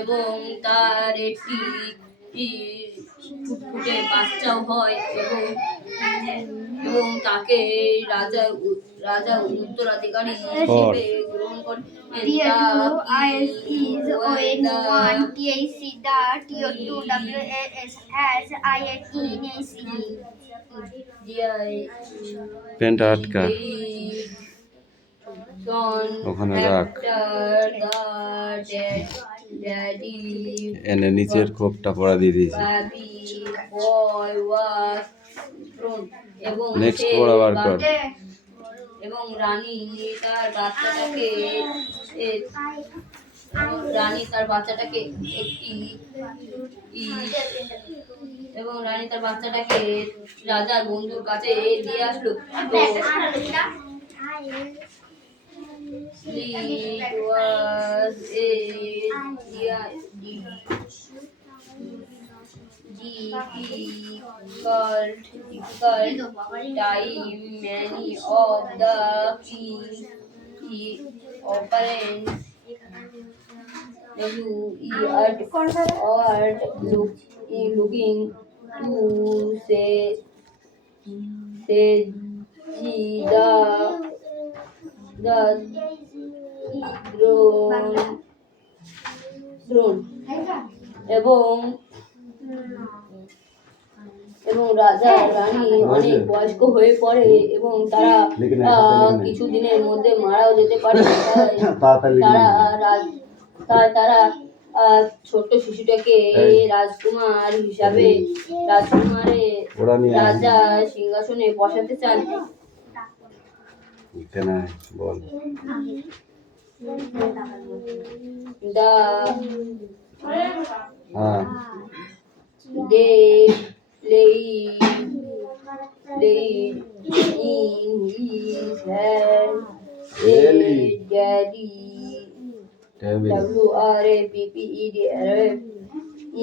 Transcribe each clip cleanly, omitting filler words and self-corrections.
এবং তার একটি ফুটফুটে বাচ্চাও হয় এবং তাকে রাজা উত্তরাধিকারী হিসেবে গ্রহণ করেন। পেনটা আটকা ওখানে রাখ, এনে নিচের খোপটা পড়া দিয়ে দিয়েছি। নেক্সট পড়া বার কর। এবং রানী তার বাচ্চাটাকে রাজার বন্ধুর কাছে দিয়ে আসলো। It was a difficult time. Many of the king's opponents are looking to say the throne এবং রাজা রানী অনেক বয়স্ক হয়ে পড়ে এবং তারা কিছুদিনের মধ্যে মারাও যেতে পারে। তারা ছোট্ট শিশুটাকে রাজকুমার হিসাবে রাজা সিংহাসনে বসাতে চান। They laid in his hand a daddy WRAPPED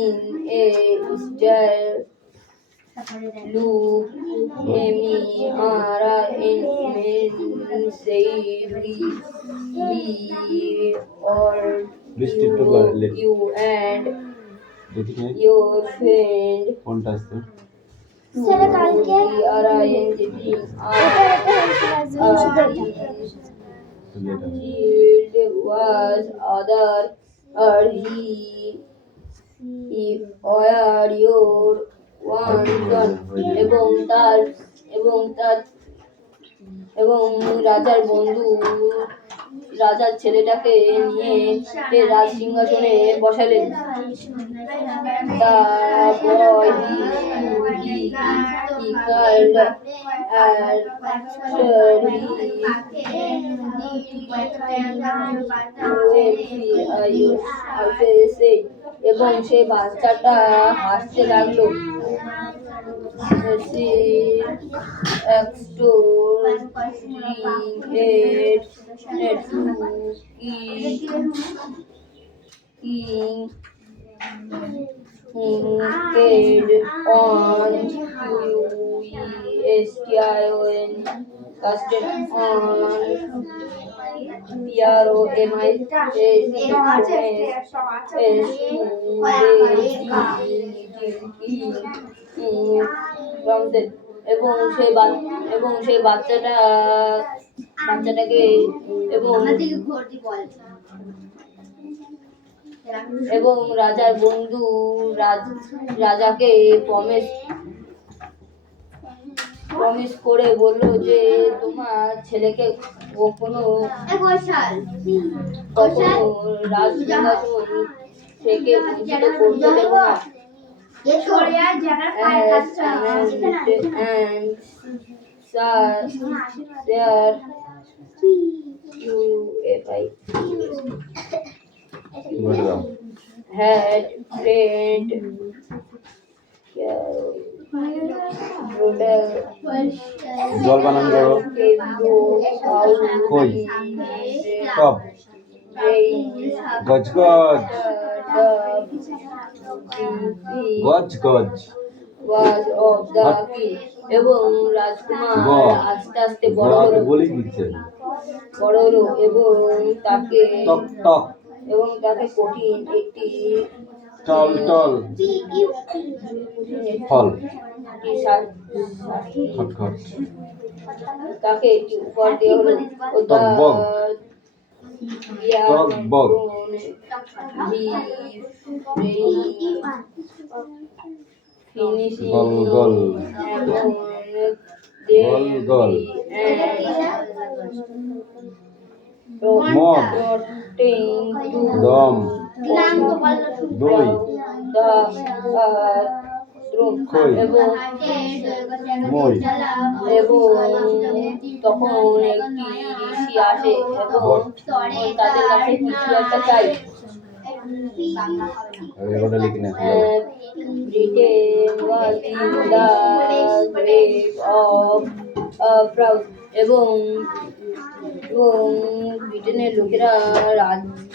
in a style look you and your friend was other he or your one son এবং রাজার বন্ধু রাজার ছেলেটাকে নিয়ে রাজ সিংহাসনে বসালেন। এবং সে বাচ্চাটা হাসতে লাগলো। এবং সেই বাচ্চাটাকে এবং রাজার বন্ধু রাজাকে প্রমিস করে বলল যে তোমার ছেলেকে কখনো রাজসিংহাসন থেকে বঞ্চিত করতে দেব না। Had trained জল বানান করো কই টপ গজ গজ গজ গজ এবং রাজকুমার আস্তে আস্তে বড় হলো এবং তাকে টক টক এবং তাকে কঠিন একটি টল টল ফল একটি শা- খটখট তাকে একটি উপহার দেওয়া হলো ও টকবক তার টকবক ফিনিশিং গল গল এবং গল গল মগ দম দই খই এবং মই তখন একটি ঋষি আসে এবং তাদের কাছে কিছু একটা চাই। রেকর্ডে লিখে না Britain was in the grip of proud এবং ব্রিটেনের লোকেরা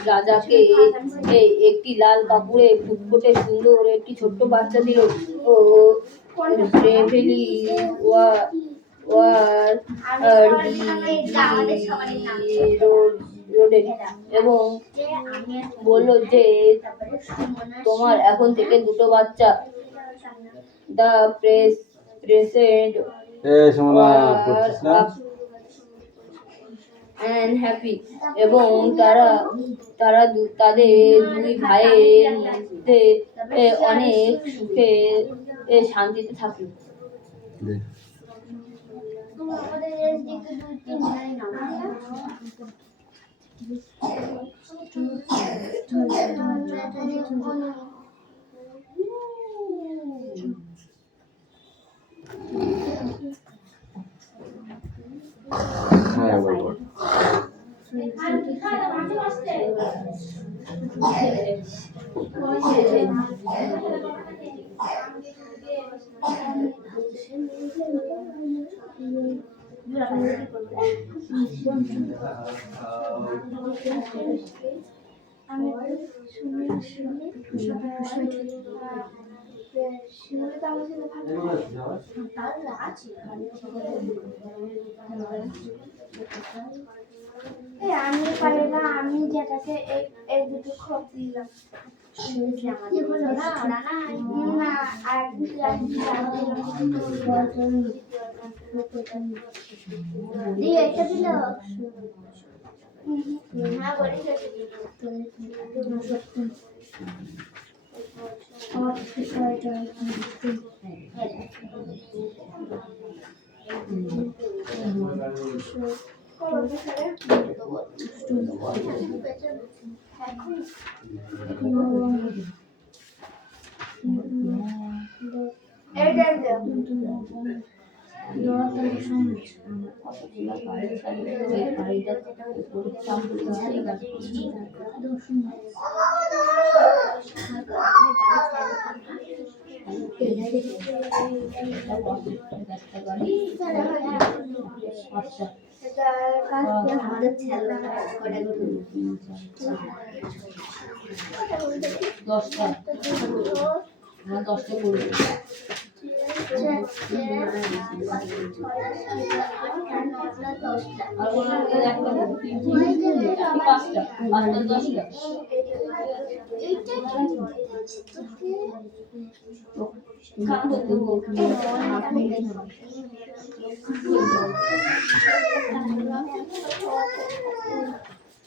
রাজাকে একটি লাল কাপড়ে ফুটফুটে সুন্দর একটি ছোট্ট বাচ্চা দিল ও ট্রেভেলি রোডে এবং বলল যে তোমার এখন থেকে দুটো বাচ্চা। দ্য প্রেসেন্ট করছিস না and happy এবং তাদের দুই ভাইয়ের মধ্যে অনেক সুখে শান্তিতে থাকলো। আমি পারি না, আমি যেটাকে এই দুটো খোপ দিলাম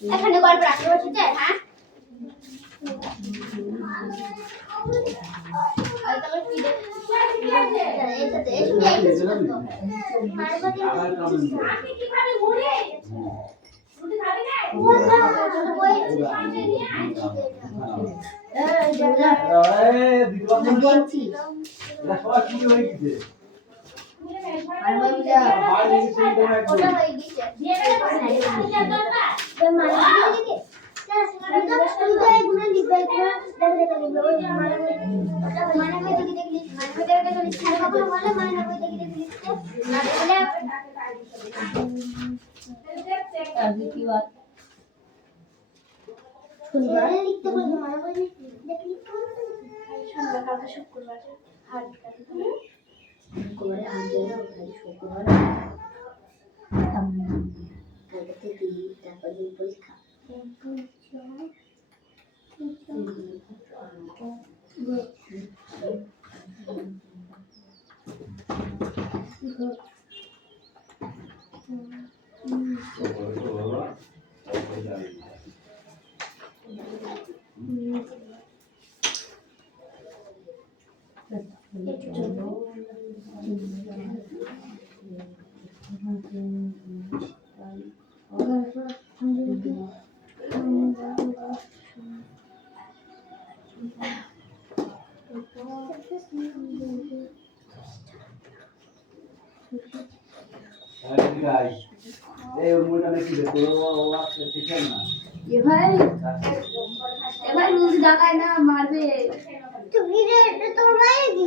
এখানে গল্প রাখতে বসেছে। হ্যাঁ এবার রুজি ডাকায় না মারবে তুমি রে এটা তো মাইরি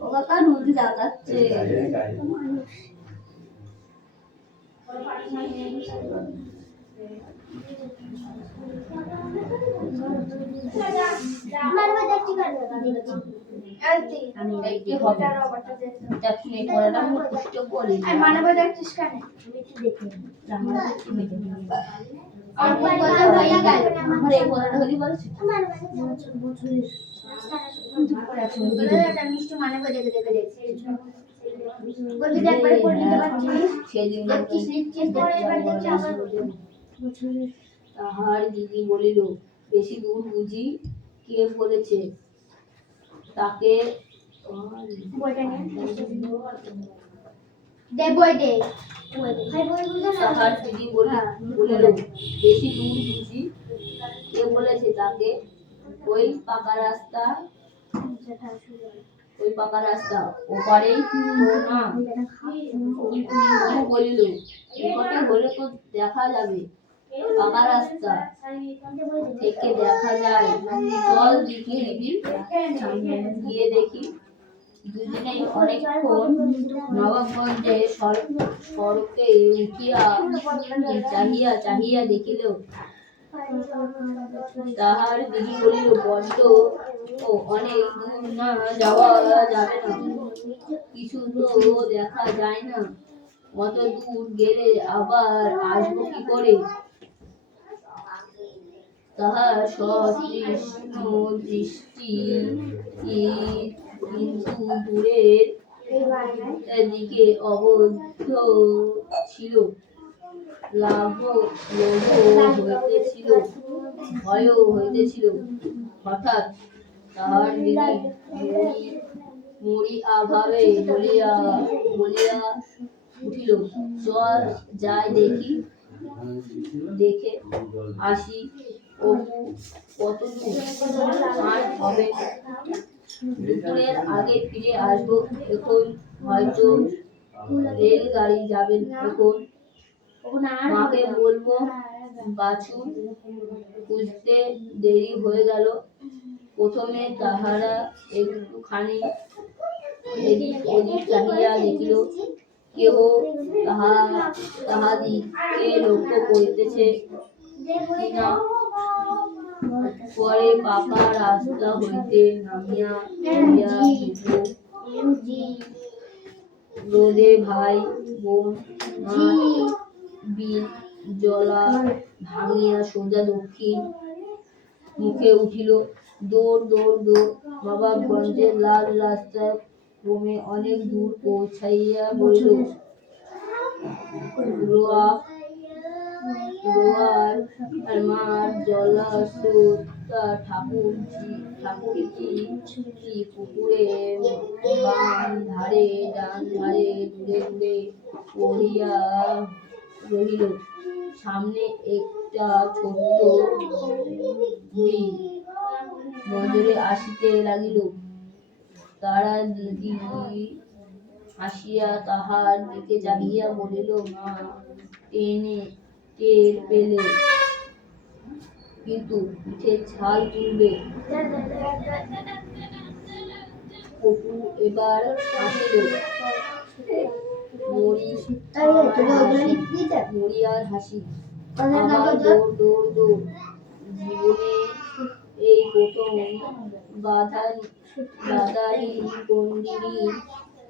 ও কাকা রুজি ডাকাচ্ছে মারবে দেখছি আলতি আমি দেখতে হবে দেখি এই পড়াটা আমি কষ্ট করি আর মানবে দেখছিস কেন আমি একটু দেখে আমার একটু দেখে আর আমার কথা হয়ে গেল আমার এই পড়াটা হলি বলছি মানবে বছরের এটা মিষ্টি মানবে দেখে দেখে দেখছি বলবি যে একবারে পড়ে নিতে পারছিস সেদিন দেখছিস লিখছিস পরে এবার দেখছি আবার বছরের তাহার দিদি বলিল বেশি দূর বুঝি কে বলেছে তাকে বইটা নিয়ে দে বই দে ভাই বই বুঝো না তাহার দিদি বলিল বেশি দূর বুঝি কে বলেছে তাকে ওই পাকা রাস্তা ওপারেই না বলিল এপারে হলে তো দেখা যাবে পাকা রাস্তা থেকে দেখা যায় চল দিকে গিয়ে দেখি দুজনেই অনেকক্ষণ নবাবগঞ্জে সড়কে উঠিয়া চাহিয়া চাহিয়া দেখিল তাহার দিদি বলিল বড্ড ও অনেক দূর না যাওয়া যাবে না কিছু তো দেখা যায় না অত দূর গেলে আবার আসবো কি করে তাহার সতৃষ্ণ দৃষ্টি কিন্তু দূরের দিকে অবদ্ধ ছিল হইতেছিল ভয়ও হইতেছিল হঠাৎ তাহার দিদি মরি আভাবে বলিয়া উঠিল চল যাই দেখে আসি অপু কত দূর আর হবে দুপুরের আগে ফিরে আসবো এখন হয়তো রেলগাড়ি যাবেন এখন মাকে বলবো বাছুর খুঁজতে দেরি হয়ে গেল প্রথমে তাহারা একটুখানি এদিক ওদিক চাহিয়া দেখিল কেহ তাহাদিকে লক্ষ্য করিতেছে কিনা পরে পাকা রাস্তা হইতে নামিয়া রোদে ভাই বোন বিল জলা ভাঙিয়া সোজা দক্ষিণ মুখে উঠিল দৌড় দৌড় দৌড় নবাবগঞ্জের লাল রাস্তায় ক্রমে অনেক দূর পৌঁছাইয়া বলিল রোয়ার মাঠ জলাস্রোতা ঠাকুরজি পুকুরের বাম ধারে ডান ধারে দূরে দূরে পড়িয়া রহিল সামনে একটা ছোট্ট বিল নজরে আসিতে লাগিল তারা দিদি আসিয়া তাহার দিকে চাহিয়া বলিল মা টের পেলে কিন্তু পিঠের ছাল তুলবে অপু এবার আসিল মরিয়ার হাসি আবার দৌড় দৌড় দৌড় জীবনে এই প্রথম বাধাহীন গণ্ডিহীন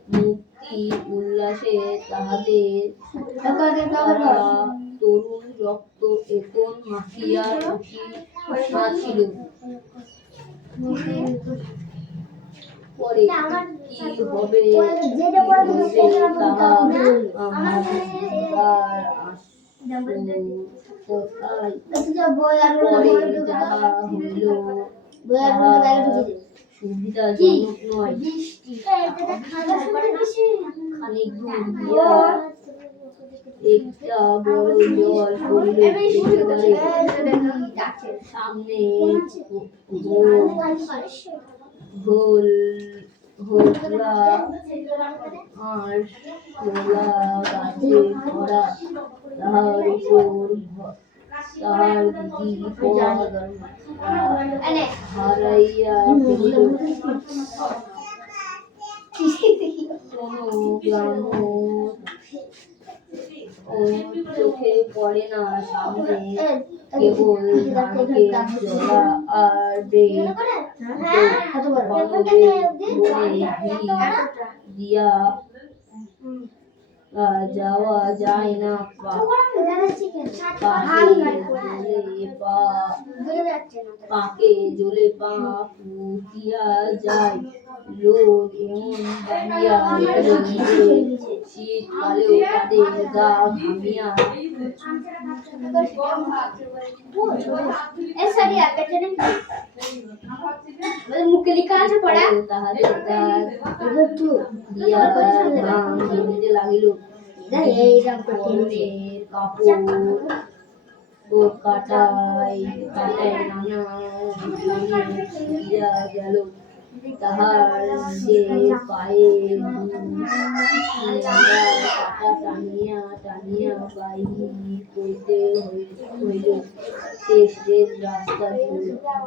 মুক্তি উল্লাসে তাহাদের তরুণ রক্ত এখন মাখিয়া উঠিয়াছিল পরে কি হবে তাহা ভাবিবার কোথায় পরে যাহা হইল তাহা সুবিধাজনক নয়। খানিক দূর গিয়া একটা বড় জল পড়িল, একেবারে সামনে গোল ঘোলা আর শোলা গাছে ভরা, তাহার উপর তাহার দিদি পথ হারাইয়া ফেলিল। কোনো গ্রাম্য ও চোখে পড়ে না, সামনে কেবল ধানক্ষেত, জলা আর বেল। বনে দিয়া যাওয়া যায় না, পাকে জলে পা পুতিয়া যায়। লোক এমন বানিয়া শীতকালেও তাদের গা ঘামিয়া মুখে লেখা আছে পড়া তাহাদের দিয়া ঘাম ঝরিতে লাগিল। পরনের কাপড় কাটায় কাটায় নানা ছিঁড়িয়া গেল। তাহার যে পায়ে কাটা টানিয়া টানিয়া বাহির করিতে হইল। শেষ রাস্তা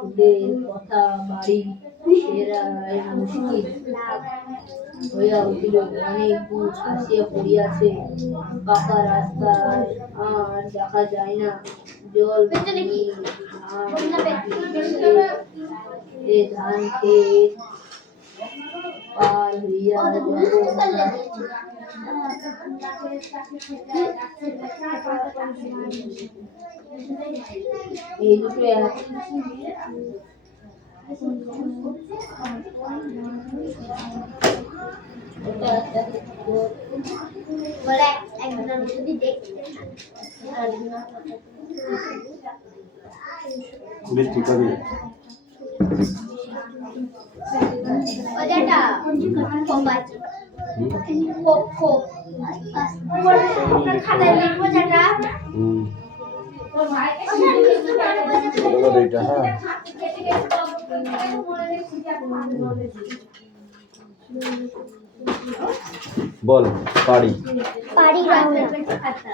দূরের কথা, বাড়ি ফেরায় মুশকিল হইয়া উঠিল। অনেক দূর আসিয়া পড়িয়াছে, পাকা রাস্তায় আর দেখা যায় না। জল ধান ক্ষেত পার হইয়া এই দুটো বলে একজন যদি দেখতে বৃষ্টি কবে? ওটা কোম্পানি কোপ কোপ ওর খাতায় লিখবো যেটা এইটা হ্যাঁ বল। পাড়ি পাড়ি রাউনা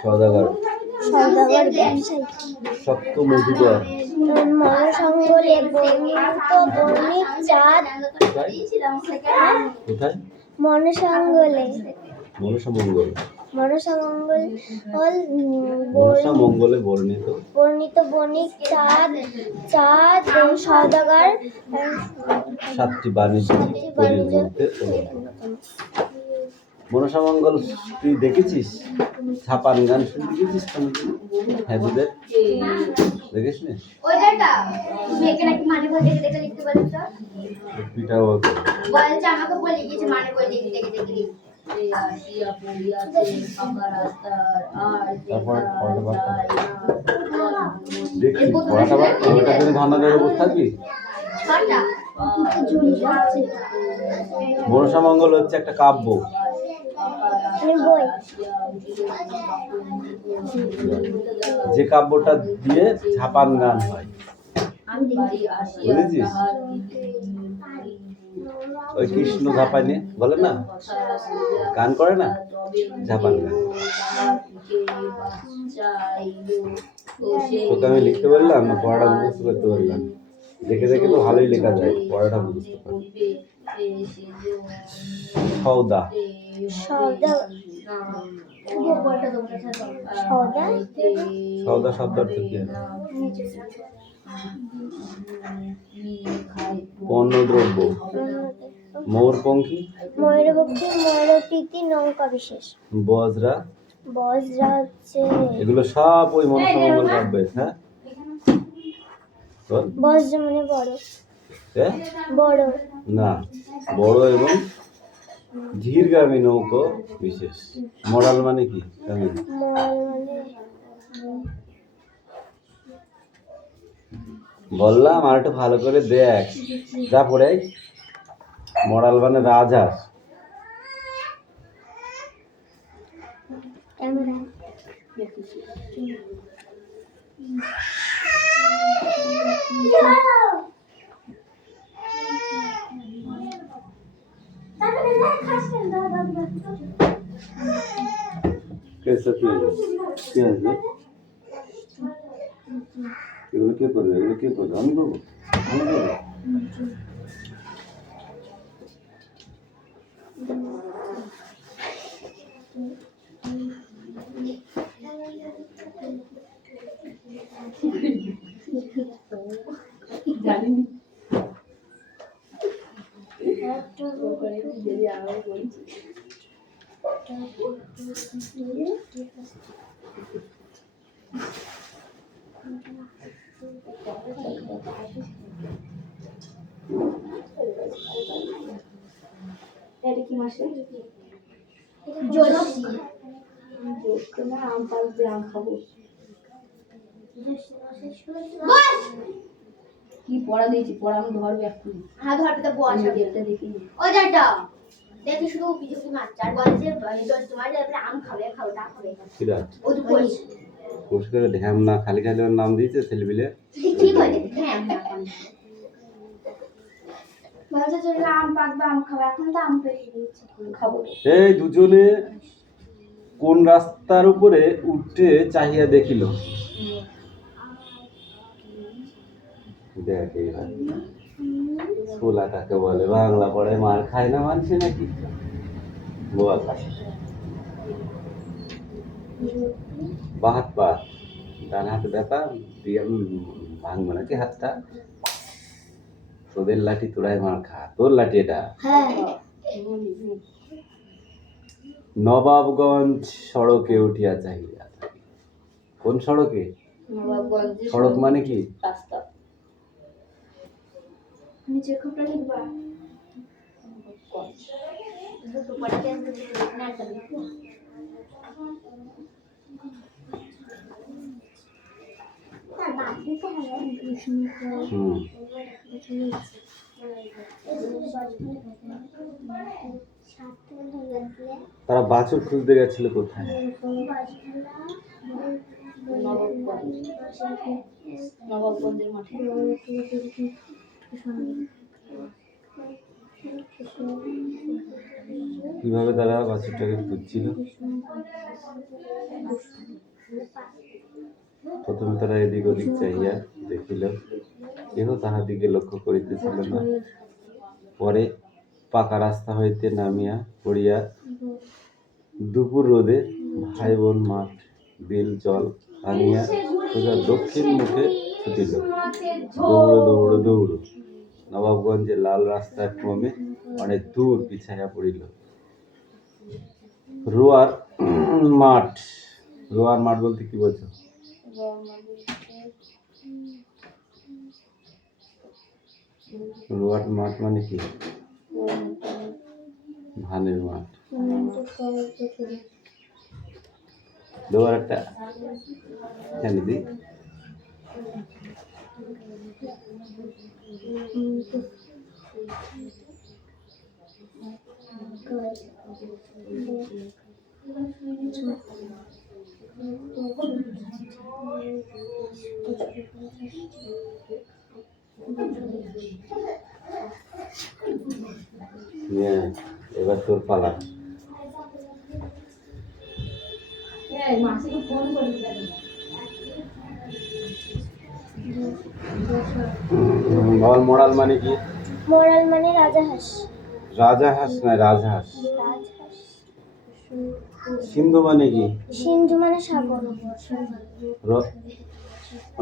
সওদাগর সওদাগর ব্যবসায়ী শক্ত মধুকর মনসঙ্গলে বর্ণিত চাঁদ কোথায়? মনসঙ্গলে মনসামঙ্গল মনসামঙ্গল মনসামঙ্গলে বর্ণিত বণিক চাঁদ চাঁদ সওদাগর সাতটি বাণিজ্যিক তৈরির মধ্যে অন্যতম। মনসামঙ্গল তুই দেখেছিস? ছাপান গান শুনতে গেছিস কোনোদিন? হ্যাঁ দেখিস নি? ওইটা মেয়েকে নাকি মানে বলে দেখে লিখতে পারিস তো? পিটাও বলছে আমাকে বলে গেছে মানে বলে দেখে দেখে আসিয়া পড়িয়াছে, পাকা রাস্তার আর দেখি পড়াটা ধান্দা ধরে বসে থাকবি। মনসামঙ্গল হচ্ছে একটা কাব্য। যে কাব্যটা দিয়ে ছাপান গান হয়, বুঝেছিস? ওই কৃষ্ণ ঝাপানে বলে না, গান করে না, ঝাপান গান। তোকে আমি লিখতে বললাম না, পড়াটা মুখস্থ করতে বললাম। দেখে দেখে তো ভালোই লেখা যায়, পড়াটা মুখস্থ করে। সওদা সওদা শব্দ অর্থ কি? পণ্যদ্রব্য। ময়ূরপঙ্খী ময়ূরপ্রীতি নৌকা বিশেষ। বজরা হচ্ছে এগুলো সব ওই মনসামঙ্গল কাব্যের। হ্যাঁ বজ্র মানে বড়। হ্যাঁ বড় না, বড় এবং ধীরগামী নৌকো বিশেষ। মরাল মানে কি? গামী। মল মানে বললাম আর একটু ভালো করে দেখ, যা পড়ে। মরাল মানে রাজহাঁস। ক্যামেরা कैसा কি আছে? এগুলো কে করবে? এগুলো কে করবে? আমি করবো। আমি করবো। জানিনি এটা কি মাসে জ্যোষ্ঠী জ্যৈষ্ঠ না আম পাড়বে আম খাবো কি পড়া দিয়েছি পড়া আমি ধরবে একটু হ্যাঁ ধরতে তো বস আমি দেখতে দেখিনি ওই যাটা দেখি শুধু পিছু মারছে আর বলে যে তোমার যে আম খাবে খাও না খাবে কিরা ও তো বলছে পুরস্কার ঢ্যাম না খালি খালি ওর নাম দিয়েছে ছেলেপিলে। ঠিক হয়েছে হ্যাঁ বলছে যে আম পাকবে আম খাবে এখন তো আম পেকে দিয়েছে খাবো এই দুজনে কোন রাস্তার উপরে উঠে চাহিয়া দেখিল। দেখ এইবার ছোলা কাকে বলে? বাংলা পড়ে মার খায় না মানছে নাকি? বল। বাহাত পা, ডান হাতে ব্যথা দিয়ে আমি ভাঙবো নাকি হাতটা? তোদের লাঠি তোরাই মার খা, তোর লাঠি এটা। হ্যাঁ নবাবগঞ্জ সড়কে উঠিয়া চাহিয়া থাকি। কোন সড়কে? নবাবগঞ্জ সড়ক মানে কি? রাস্তা নিচে খোপটা লিখবা তো পড়া কেন না একটা লিখো না বাকি তো হবে হুম তারা বাছুর খুঁজতে গেছিল কোথায়? নবাবগঞ্জের মাঠে কিভাবে তারা বাছুরটাকে খুঁজছিল? প্রথমে তারা এদিক ওদিক চাহিয়া দেখিল, কেহ তাহার দিকে লক্ষ্য করিতেছিল না। পরে পাকা রাস্তা হইতে নামিয়া পড়িয়া দুপুর রোদে ভাই বোন মাঠ বিল জল আনিয়া সোজা দক্ষিণ মুখে ছুটিল। দৌড়ো দৌড়ো দৌড়ো নবাবগঞ্জের লাল রাস্তার ক্রমে অনেক দূর পিছাইয়া পড়িল। রোয়ার মাঠ। রোয়ার মাঠ বলতে কি বলছো? রোয়ার মাঠ মানে কি? ধানের মাঠ। দোয়ার একটা জানি দি এবার তোর পালা। মাসিকে ফোন করে বল মরাল মানে কি? মোরাল মানে রাজাহাঁস রাজাহাঁস না রাজহাঁস। সিন্ধু মানে কি? সিন্ধু মানে সাগর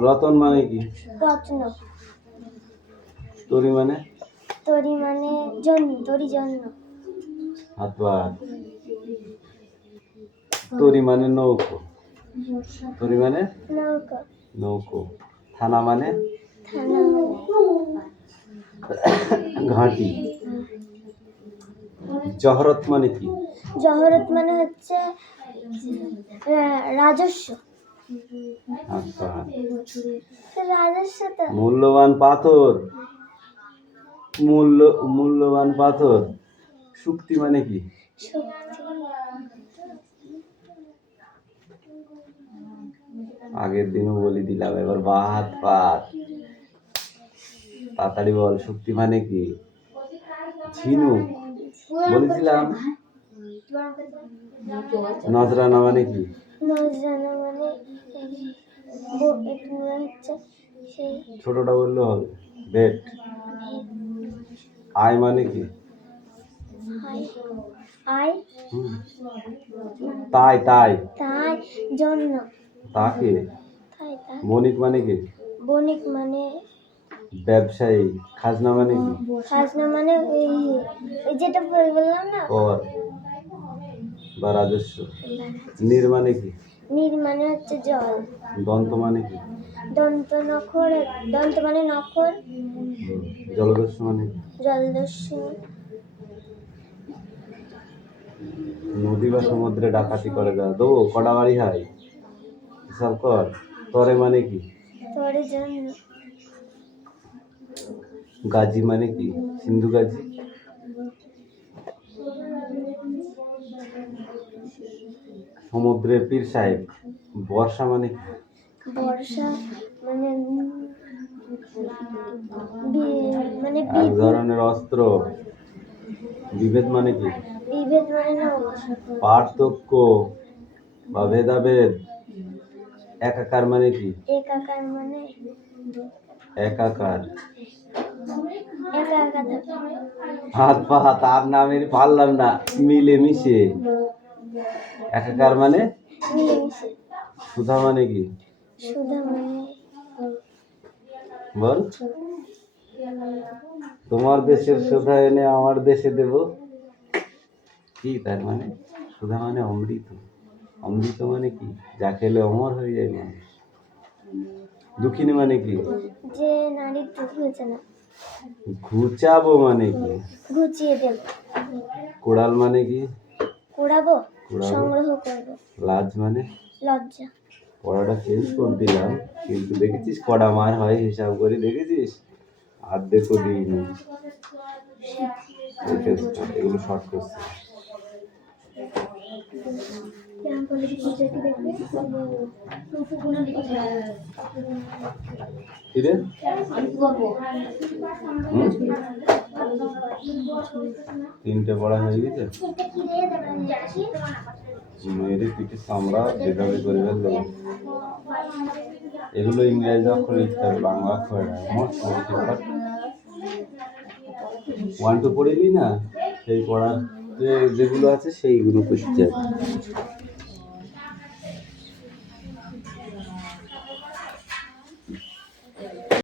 রতন মানে কি? রত্ন তরি মানে? তরি মানে জন্য তরি জন্য হাত পাত। তরি মানে নৌকো। তরি মানে নৌকা নৌকো। থানা মানে? থানা মানে ঘাঁটি। জহরত মানে কি? জহরত মানে হচ্ছে রাজস্ব। আচ্ছা। রাজস্ব তো মূল্যবান পাথর। মূল্যবান পাথর। শুক্তি মানে কি? আগের দিনও বলে দিলাম, এবার বাত পাত তাড়াতাড়ি বল। শুক্তি মানে কি? ঝিনুক বলেছিলাম। নজরানা মানে কি? নজরানা মানে হচ্ছে সেই ছোটটা বললেও হবে। ভেট। আয় মানে কি? আয় হুম। তাই তাই জন্য তাকে। তাই বণিক মানে কি? বণিক মানে ব্যবসায়ী। খাজনা মানে কি? খাজনা মানে এই যেটা বললাম না, কর বা রাজস্ব। নীর মানে কি? নীর মানে হচ্ছে জল। দন্ত মানে কি? দন্ত মানে নখর। জলদস্যু মানে কি? জলদস্যু নদী বা সমুদ্রে ডাকাতি করে দেওয়া। দেবো কটা বাড়ি হয় হিসাব কর। তরে মানে কি? তোর জন্য। গাজী মানে কি? সিন্ধু গাজী। সমুদ্রের পীর সাহেব। বর্ষা মানে কি? বর্ষা মানে মানে এক ধরনের অস্ত্র। বিভেদ মানে কি? বিভেদ মানে নখ। পার্থক্য বা ভেদাভেদ। একাকার মানে কি? একাকার মানে একাকার। একা একা থাকে। হাত পা তার নামের পারলাম না। মিলে মিশে। একাকার মানে মিলেমিশে। সুধা মানে কি? সুধা মানে বল। তোমার দেশের সুধা এনে আমার দেশে দেব। কি তার মানে? সুধা মানে অমৃত। অমৃত মানে কি? যা খেলে অমর হয়ে যায় মানুষ। দুঃখিনী মানে কি? যে নারীর দুধ হয়েছে না। ঘুচাবো মানে কি? গুছিয়ে দেব। কোড়াল মানে কি? কুড়াবো কুড়াবো। সংগ্রহ করব। লাজ মানে? লজ্জা। পড়াটা চেঞ্জ করে দিলাম, কিন্তু দেখেছিস কটা মার হয় হিসাব করে দেখেছিস? অর্ধেকও দিইনি। এগুলো শর্ট কোশ্চেন। কি রে? আমি কি করবো? তিনটে পড়া হয়ে গেছে। মেয়েদের পিঠে চামড়া যেভাবে করে ফেলবো। এগুলো ইংরেজি অক্ষর লিখতে হবে, বাংলা অক্ষর না। আমার সমস্যা 1 2 পড়িনি না, সেই পড়ার যেগুলো আছে সেইগুলো করতে হবে।